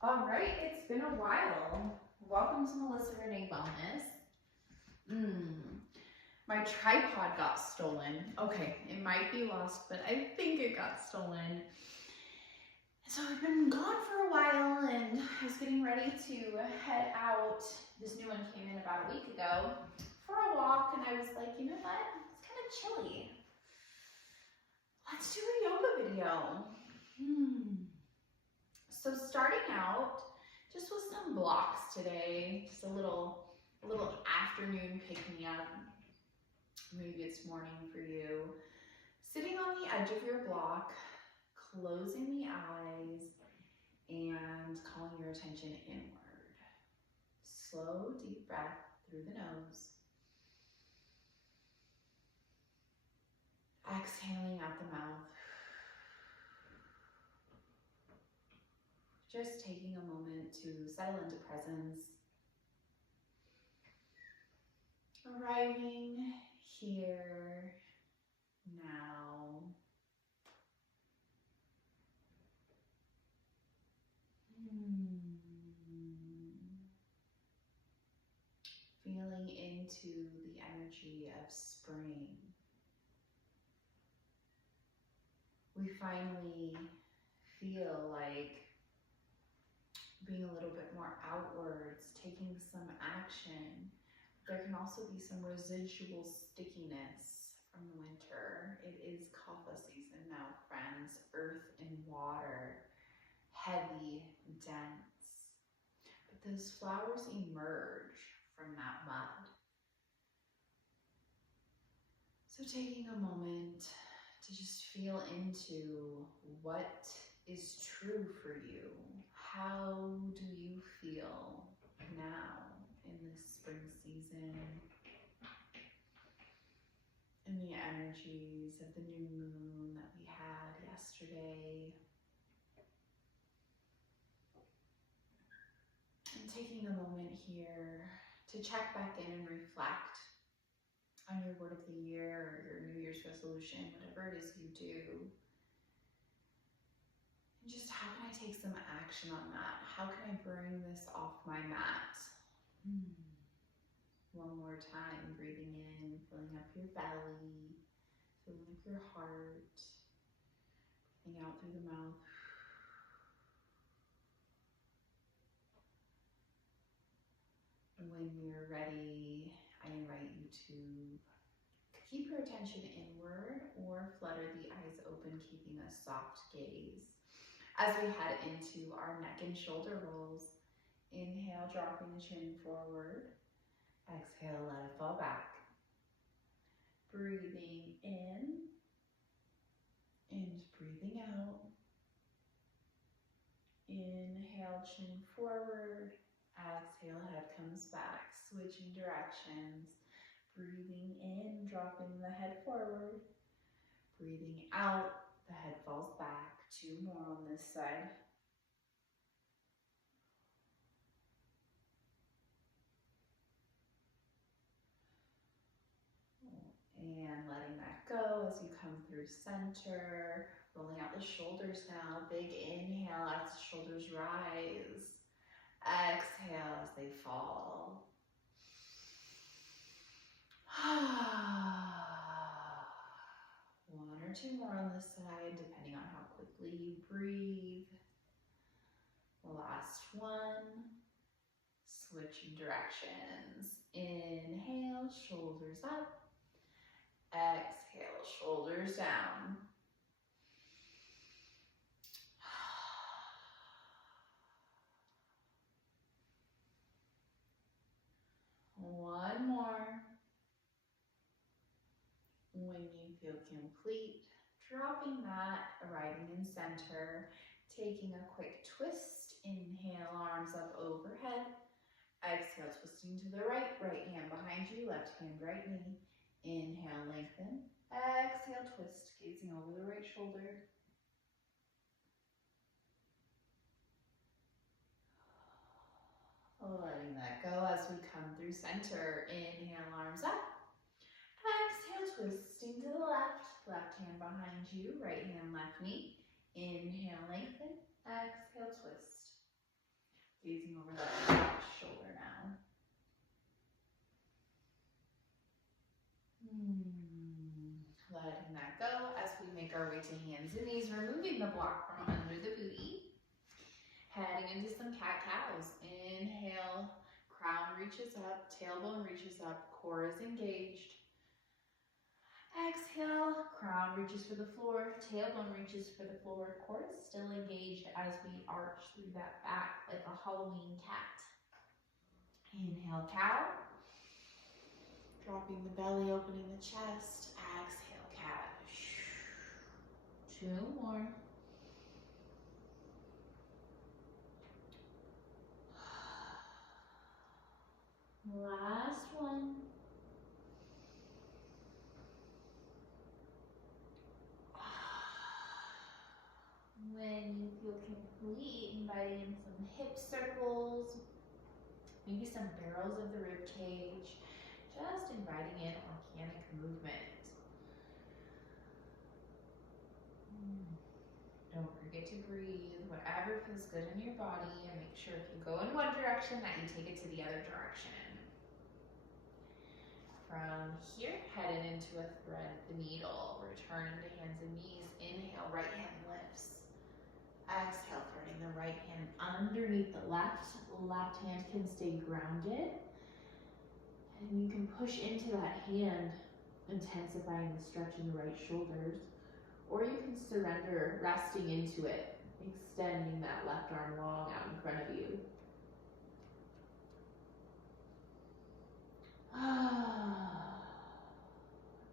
All right, it's been a while. Welcome to Melissa Renee Wellness. My tripod got stolen. Okay, it might be lost, but I think it got stolen. So I've been gone for a while and I was getting ready to head out. This new one came in about a week ago for a walk, and I was like, you know what? It's kind of chilly. Let's do a yoga video. So starting out, just with some blocks today, just a little afternoon pick-me-up. Maybe it's morning for you. Sitting on the edge of your block, closing the eyes, and calling your attention inward. Slow, deep breath through the nose. Exhaling out the mouth. Just taking a moment to settle into presence. Arriving here, now. Feeling into the energy of spring. We finally feel like being a little bit more outwards, taking some action. There can also be some residual stickiness from the winter. It is kapha season now, friends. Earth and water, heavy, dense. But those flowers emerge from that mud. So taking a moment to just feel into what is true for you. How do you feel now in this spring season? In the energies of the new moon that we had yesterday. And taking a moment here to check back in and reflect on your word of the year or your New Year's resolution, whatever it is you do. And just how can I take some action on that? How can I bring this off my mat? One more time, breathing in, filling up your belly, filling up your heart, breathing out through the mouth. When you're ready, I invite you to keep your attention inward or flutter the eyes open, keeping a soft gaze. As we head into our neck and shoulder rolls, inhale, dropping the chin forward. Exhale, let it fall back. Breathing in and breathing out. Inhale, chin forward. Exhale, head comes back, switching directions. Breathing in, dropping the head forward. Breathing out, the head falls back. Two more on this side. And letting that go as you come through center. Rolling out the shoulders now. Big inhale as the shoulders rise. Exhale as they fall. One or two more on this side, depending on how quickly you breathe. Last one. Switching directions. Inhale, shoulders up. Exhale, shoulders down. One more. When you feel complete, dropping that, arriving in center, taking a quick twist. Inhale, arms up overhead. Exhale, twisting to the right, right hand behind you, left hand right knee. Inhale, lengthen. Exhale, twist, gazing over the right shoulder. Letting that go as we come through center. Inhale, arms up. Exhale, twisting to the left. Left hand behind you, right hand, left knee. Inhale, lengthen. Exhale, twist. Gazing over that left shoulder now. Letting that go as we make our way to hands and knees, removing the block from under the booty. Heading into some cat-cows. Inhale, crown reaches up, tailbone reaches up, core is engaged. Exhale, crown reaches for the floor, tailbone reaches for the floor, core is still engaged as we arch through that back like a Halloween cat. Inhale, cow. Dropping the belly, opening the chest. Exhale, cat. 2 more. Last one. When you feel complete, inviting in some hip circles, maybe some barrels of the rib cage, just inviting in organic movement. Don't forget to breathe, whatever feels good in your body, and make sure if you go in one direction that you take it to the other direction. From here, headed into a thread the needle, returning to hands and knees. Inhale, right hand lifts. Exhale, threading the right hand underneath the left. Left hand can stay grounded. And you can push into that hand, intensifying the stretch in the right shoulders. Or you can surrender, resting into it, extending that left arm long out in front of you.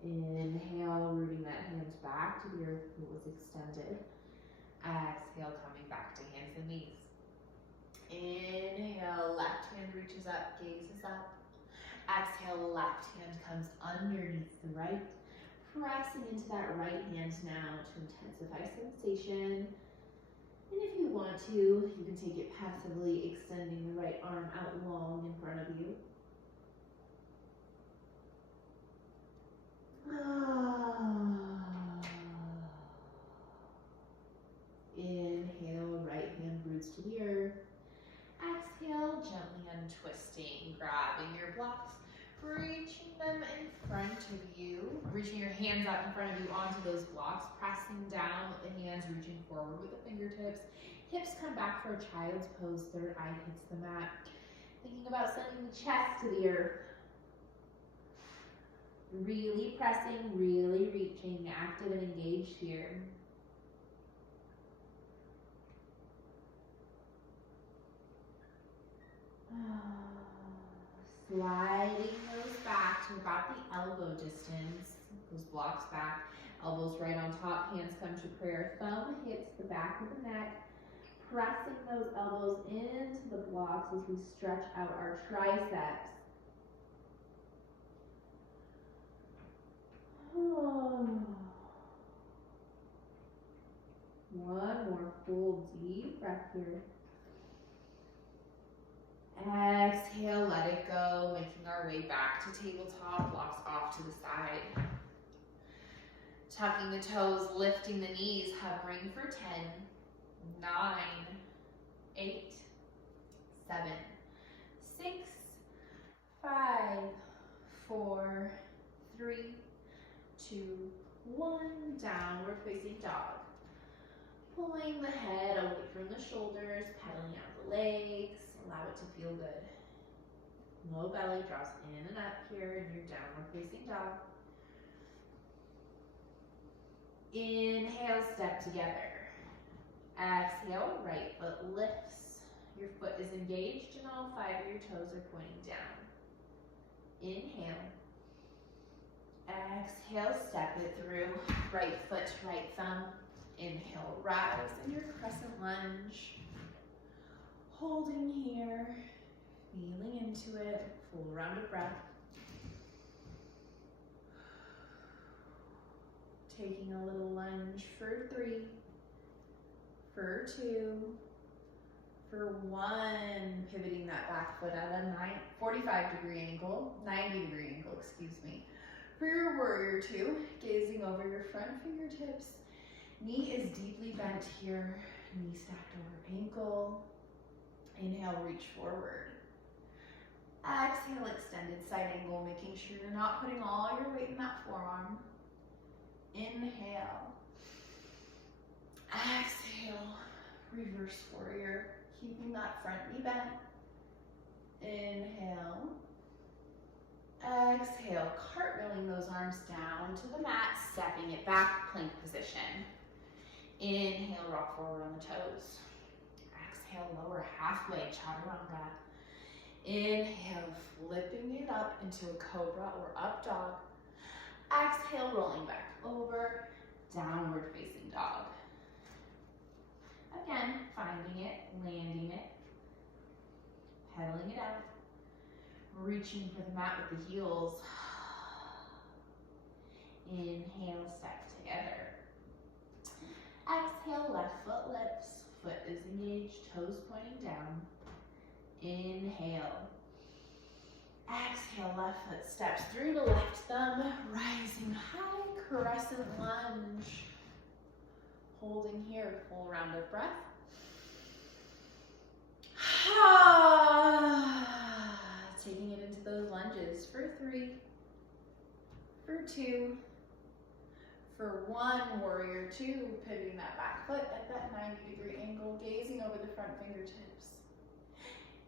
Inhale, rooting that hand back to the earth if it was extended. Exhale, coming back to hands and knees. Inhale, left hand reaches up, gaze is up. Exhale, left hand comes underneath the right. Pressing into that right hand now to intensify sensation. And if you want to, you can take it passively, extending the right arm out long in front of you. Inhale, right hand roots to the earth. Exhale, gently untwisting, grabbing your blocks, reaching them in front of you, reaching your hands out in front of you onto those blocks, pressing down with the hands, reaching forward with the fingertips. Hips come back for a child's pose, third eye hits the mat. Thinking about sending the chest to the earth. Really pressing, really reaching, active and engaged here. Sliding those back to about the elbow distance. Those blocks back. Elbows right on top, hands come to prayer. Thumb hits the back of the neck. Pressing those elbows into the blocks as we stretch out our triceps. One more full deep breath here. Exhale, let it go, making our way back to tabletop, blocks off to the side. Tucking the toes, lifting the knees, hovering for 10, 9, 8, 7, 6, 5, 4, 3, 2, 1, downward facing dog. Pulling the head away from the shoulders, pedaling out the legs, allow it to feel good. Low belly draws in and up here in your downward facing dog. Inhale, step together. Exhale, right foot lifts. Your foot is engaged and all 5 of your toes are pointing down. Inhale. Exhale, step it through. Right foot to right thumb. Inhale, rise in your crescent lunge. Holding here, feeling into it, full round of breath. Taking a little lunge for 3, for 2, for 1, pivoting that back foot at a 45-degree angle, 90-degree angle, excuse me. For your warrior 2, gazing over your front fingertips. Knee is deeply bent here, knee stacked over ankle. Inhale, reach forward. Exhale, extended side angle, making sure you're not putting all your weight in that forearm. Inhale. Exhale, reverse warrior, keeping that front knee bent. Inhale. Exhale, cartwheeling those arms down to the mat, stepping it back, plank position. Inhale, rock forward on the toes. Exhale, lower halfway, chaturanga. Inhale, flipping it up into a cobra or up dog. Exhale, rolling back over, downward facing dog. Again, finding it, landing it, pedaling it out, reaching for the mat with the heels. Inhale, step together. Exhale, left foot lifts, foot is engaged, toes pointing down. Inhale. Exhale, left foot steps through to left thumb, rising high, crescent lunge. Holding here, full round of breath. Taking it into those lunges for 3, for 2, for 1, warrior 2, pivoting that back foot at that 90-degree angle, gazing over the front fingertips.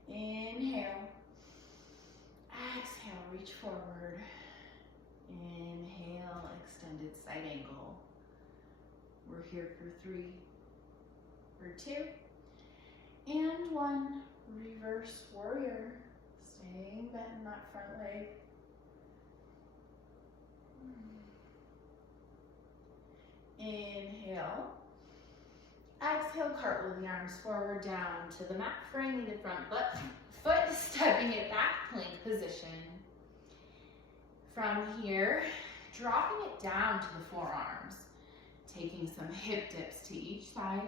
Inhale. Exhale, reach forward. Inhale, extended side angle. We're here for 3, for 2, and 1. Reverse warrior. Staying bent in that front leg. Inhale. Exhale, cartwheel the arms forward down to the mat, framing the front foot, stepping it back, plank position. From here, dropping it down to the forearms, taking some hip dips to each side.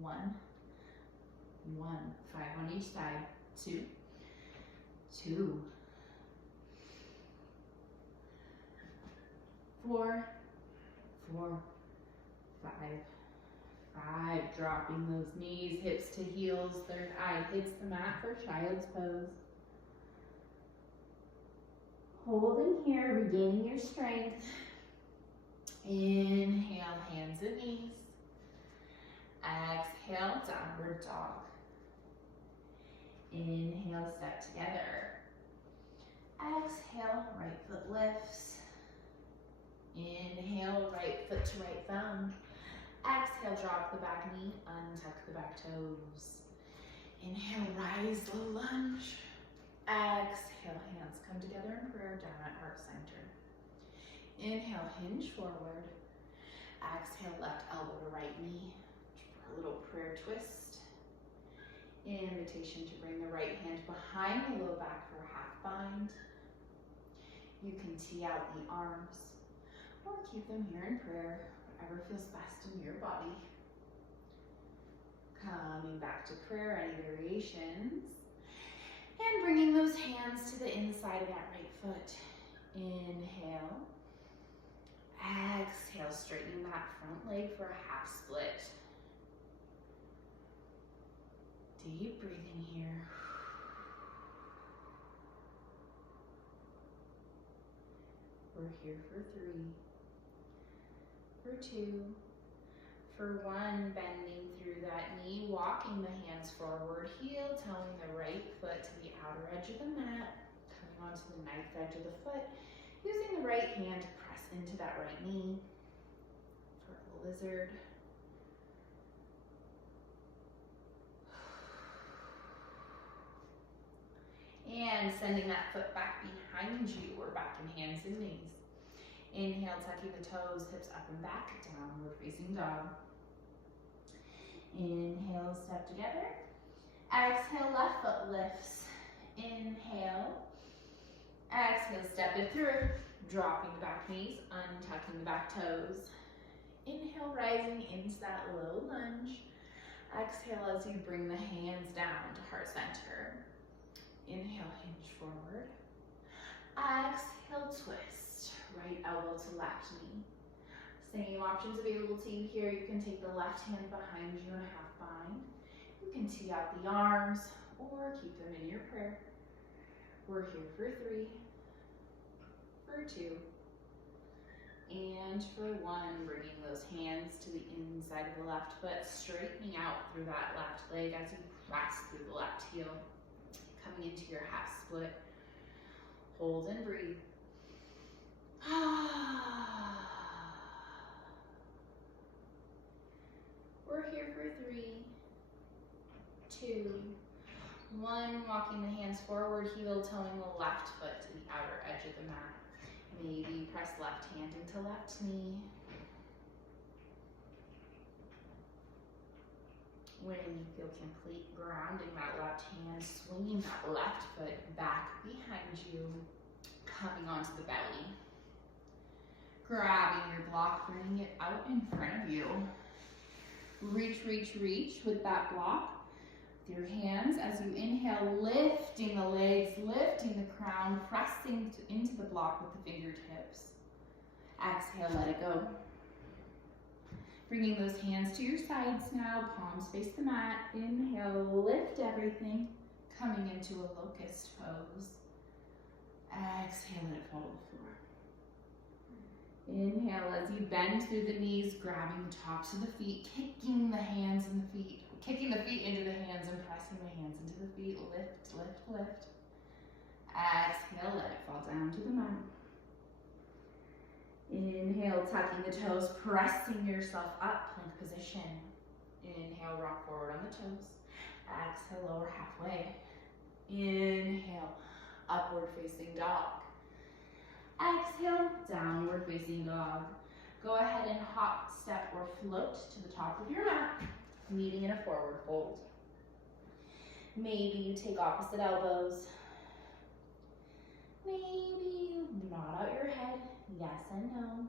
1, 1, 5 on each side. 2, 2, 4, 4, 5, 5, dropping those knees, hips to heels, third eye hits the mat for child's pose. Holding here, regaining your strength. Inhale, hands and knees. Exhale, downward dog. Inhale, step together. Exhale, right foot lifts. Inhale, right foot to right thumb. Exhale, drop the back knee, untuck the back toes. Inhale, rise, low lunge. Exhale, hands come together in prayer, down at heart center. Inhale, hinge forward. Exhale, left elbow to right knee. For a little prayer twist. Invitation to bring the right hand behind the low back for a half bind. You can tee out the arms or keep them here in prayer, whatever feels best in your body. Coming back to prayer, any variations. And bringing those hands to the inside of that right foot. Inhale. Exhale, straightening that front leg for a half split. Deep breathing here. We're here for 3, for 2, for 1, bending through that knee, walking the hands forward, heel toeing the right foot to the outer edge of the mat, coming onto the knife edge of the foot, using the right hand to press into that right knee for a lizard. And sending that foot back behind you or back in hands and knees. Inhale, tucking the toes, hips up and back, downward facing dog. Inhale, step together. Exhale, left foot lifts. Inhale. Exhale, step it through. Dropping the back knees, untucking the back toes. Inhale, rising into that low lunge. Exhale as you bring the hands down to heart center. Inhale, hinge forward. Exhale, twist. Right elbow to left knee. Same options available to you here. You can take the left hand behind you in a half bind. You can tee out the arms or keep them in your prayer. We're here for 3, for 2, and for 1. Bringing those hands to the inside of the left foot, straightening out through that left leg as you press through the left heel. Coming into your half split. Hold and breathe. We're here for 3, 2, 1. Walking the hands forward, heel toeing the left foot to the outer edge of the mat. Maybe press left hand into left knee. When you feel complete, grounding that left hand, swinging that left foot back behind you, coming onto the belly. Grabbing your block, bringing it out in front of you. Reach, reach, reach with that block. With your hands, as you inhale, lifting the legs, lifting the crown, pressing into the block with the fingertips. Exhale, let it go. Bringing those hands to your sides now, palms face the mat. Inhale, lift everything, coming into a locust pose. Exhale, let it fall to the floor. Inhale as you bend through the knees, grabbing the tops of the feet, kicking the hands and the feet, kicking the feet into the hands and pressing the hands into the feet. Lift, lift, lift. Exhale, let it fall down to the mat. Inhale, tucking the toes, pressing yourself up, plank position. Inhale, rock forward on the toes. Exhale, lower halfway. Inhale, upward facing dog. Exhale, downward facing dog. Go ahead and hop, step, or float to the top of your mat, meeting in a forward fold. Maybe you take opposite elbows. Maybe you nod out your head, yes and no.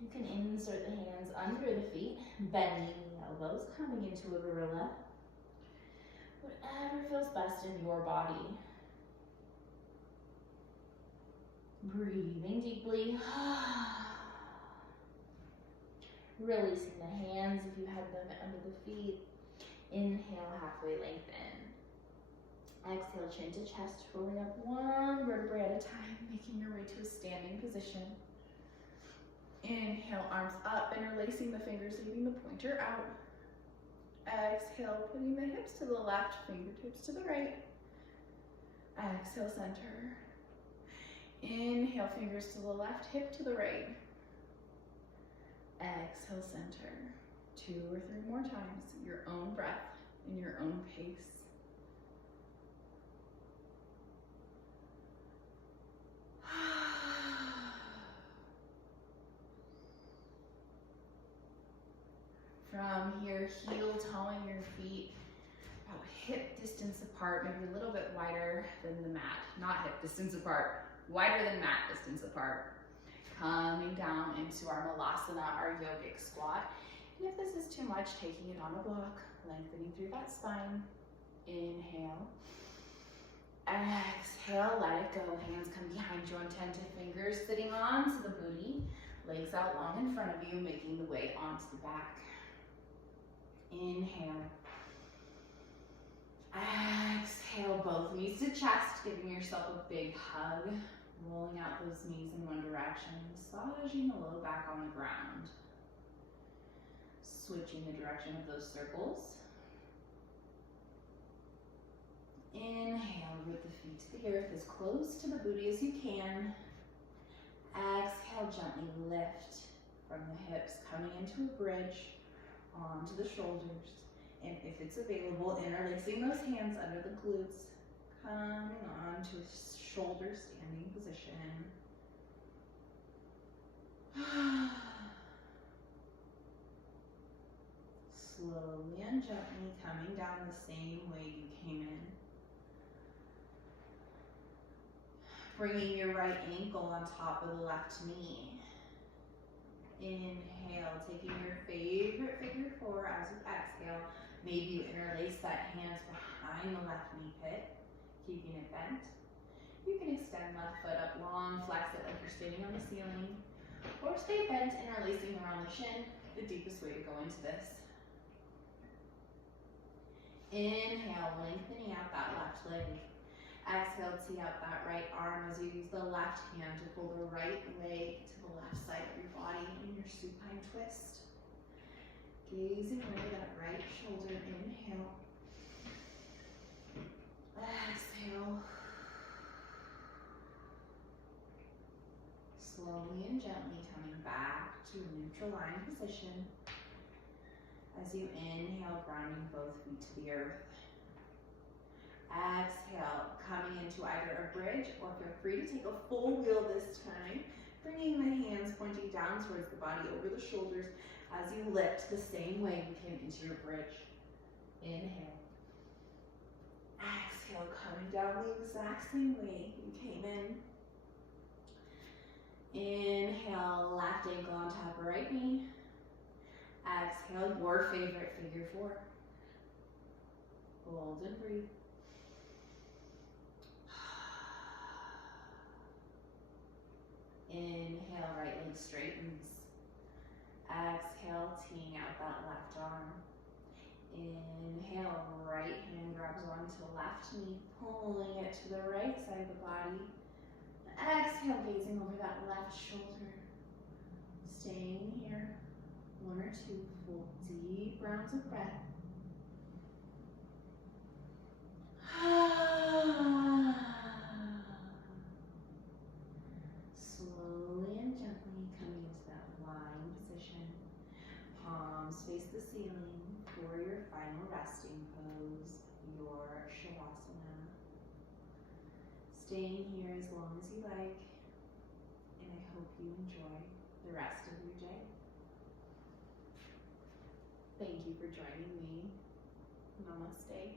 You can insert the hands under the feet, bending the elbows, coming into a gorilla. Whatever feels best in your body. Breathing deeply. Releasing the hands if you had them under the feet. Inhale, halfway lengthen. Exhale, chin to chest, rolling up one vertebrae at a time, making your way to a standing position. Inhale, arms up, interlacing the fingers, leaving the pointer out. Exhale, putting the hips to the left, fingertips to the right. Exhale, center. Inhale, fingers to the left, hip to the right. Exhale, center. 2 or 3 more times, your own breath in your own pace. From here, heel toeing your feet about hip distance apart, maybe a little bit wider than the mat. Not hip distance apart, wider than mat distance apart. Coming down into our Malasana, our yogic squat. And if this is too much, taking it on a block, lengthening through that spine. Inhale. Exhale, let it go. Hands come behind you, intentive fingers sitting onto the booty. Legs out long in front of you, making the way onto the back. Inhale. Exhale, both knees to chest, giving yourself a big hug. Rolling out those knees in one direction, massaging the low back on the ground. Switching the direction of those circles. Inhale, root the feet to the earth as close to the booty as you can. Exhale, gently lift from the hips, coming into a bridge onto the shoulders. And if it's available, interlacing those hands under the glutes, coming on to a shoulder standing position. Slowly and gently coming down the same way you came in. Bringing your right ankle on top of the left knee. Inhale, taking your favorite figure 4 as you exhale. Maybe you interlace that hands behind the left knee pit, keeping it bent. You can extend left foot up long, flex it like you're standing on the ceiling, or stay bent, interlacing around the shin, the deepest way to go into this. Inhale, lengthening out that left leg. Exhale, tee out that right arm as you use the left hand to pull the right leg to the left side of your body in your supine twist. Gazing over that right shoulder, inhale. Exhale. Slowly and gently coming back to a neutral line position. As you inhale, grounding both feet to the earth. Exhale, coming into either a bridge, or feel free to take a full wheel this time, bringing the hands pointing down towards the body over the shoulders as you lift the same way you came into your bridge. Inhale. Exhale, coming down the exact same way you came in. Inhale, left ankle on top of right knee. Exhale, your favorite figure four. Hold and breathe. Inhale, right leg straightens. Exhale, teeing out that left arm. Inhale, right hand grabs onto left knee, pulling it to the right side of the body. Exhale, gazing over that left shoulder. Staying here. 1 or 2 full deep rounds of breath. Slowly and gently coming into that lying position. Palms face the ceiling for your final resting pose, your Shavasana. Staying here as long as you like, and I hope you enjoy the rest of your day. Thank you for joining me. Namaste.